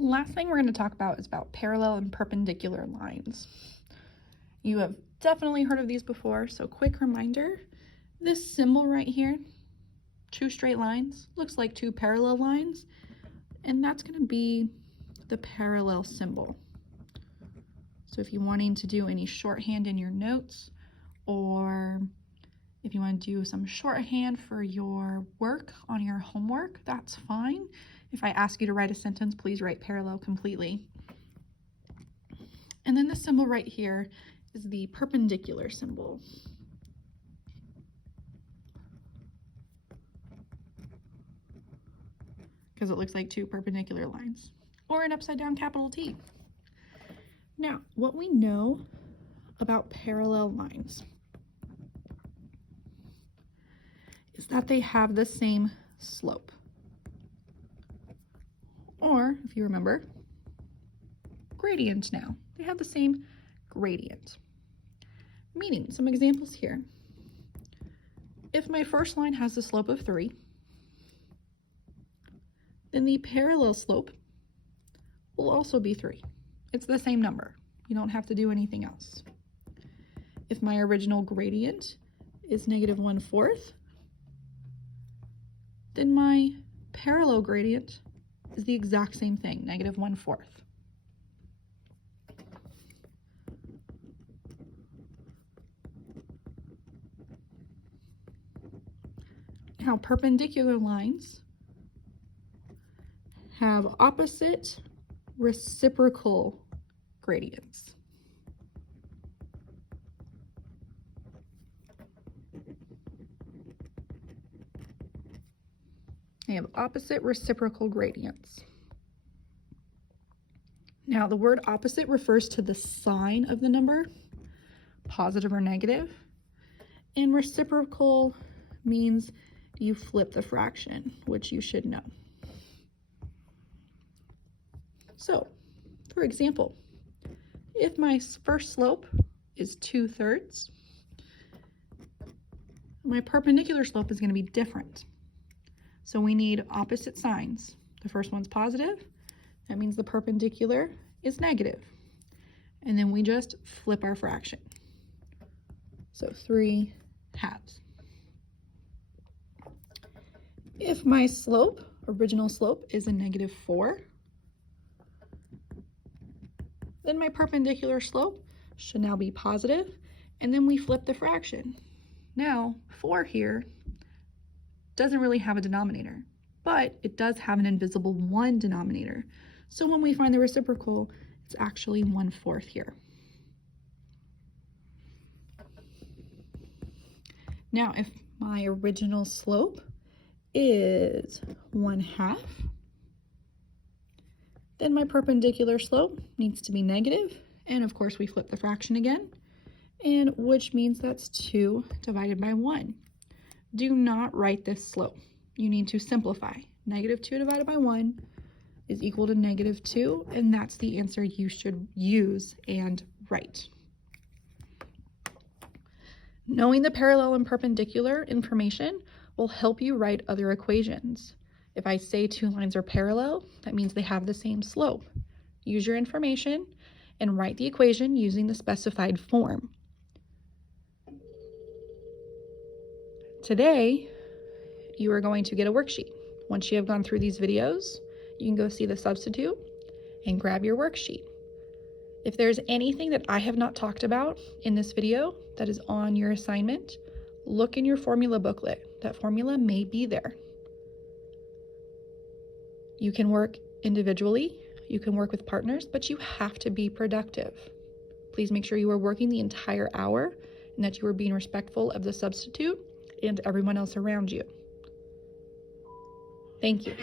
Last thing we're going to talk about is about parallel and perpendicular lines. You have definitely heard of these before, so quick reminder, this symbol right here, two straight lines, looks like two parallel lines, and that's going to be the parallel symbol. So if you're wanting to do any shorthand in your notes, or if you want to do some shorthand for your work on your homework, that's fine. If I ask you to write a sentence, please write parallel completely. And then the symbol right here is the perpendicular symbol. Because it looks like two perpendicular lines, or an upside down capital T. Now, what we know about parallel lines is that they have the same slope. Or, if you remember, gradient now. They have the same gradient. Meaning, some examples here. If my first line has a slope of 3, then the parallel slope will also be 3. It's the same number. You don't have to do anything else. If my original gradient is -1/4, then my parallel gradient is the exact same thing, -1/4. Now, perpendicular lines have opposite reciprocal gradients. They have opposite reciprocal gradients. Now, the word opposite refers to the sign of the number, positive or negative, and reciprocal means you flip the fraction, which you should know. So, for example, if my first slope is 2/3, my perpendicular slope is going to be different. So we need opposite signs. The first one's positive. That means the perpendicular is negative. And then we just flip our fraction. So 3/2. If my slope, original slope, is a -4, then my perpendicular slope should now be positive, and then we flip the fraction. Now, 4 here doesn't really have a denominator, but it does have an invisible 1 denominator. So when we find the reciprocal, it's actually 1/4 here. Now, if my original slope is 1/2, then my perpendicular slope needs to be negative, and of course we flip the fraction again, and which means that's 2 divided by 1. Do not write this slope. You need to simplify. -2 divided by 1 is equal to -2, and that's the answer you should use and write. Knowing the parallel and perpendicular information will help you write other equations. If I say two lines are parallel, that means they have the same slope. Use your information and write the equation using the specified form. Today, you are going to get a worksheet. Once you have gone through these videos, you can go see the substitute and grab your worksheet. If there's anything that I have not talked about in this video that is on your assignment, look in your formula booklet. That formula may be there. You can work individually, you can work with partners, but you have to be productive. Please make sure you are working the entire hour and that you are being respectful of the substitute and everyone else around you. Thank you.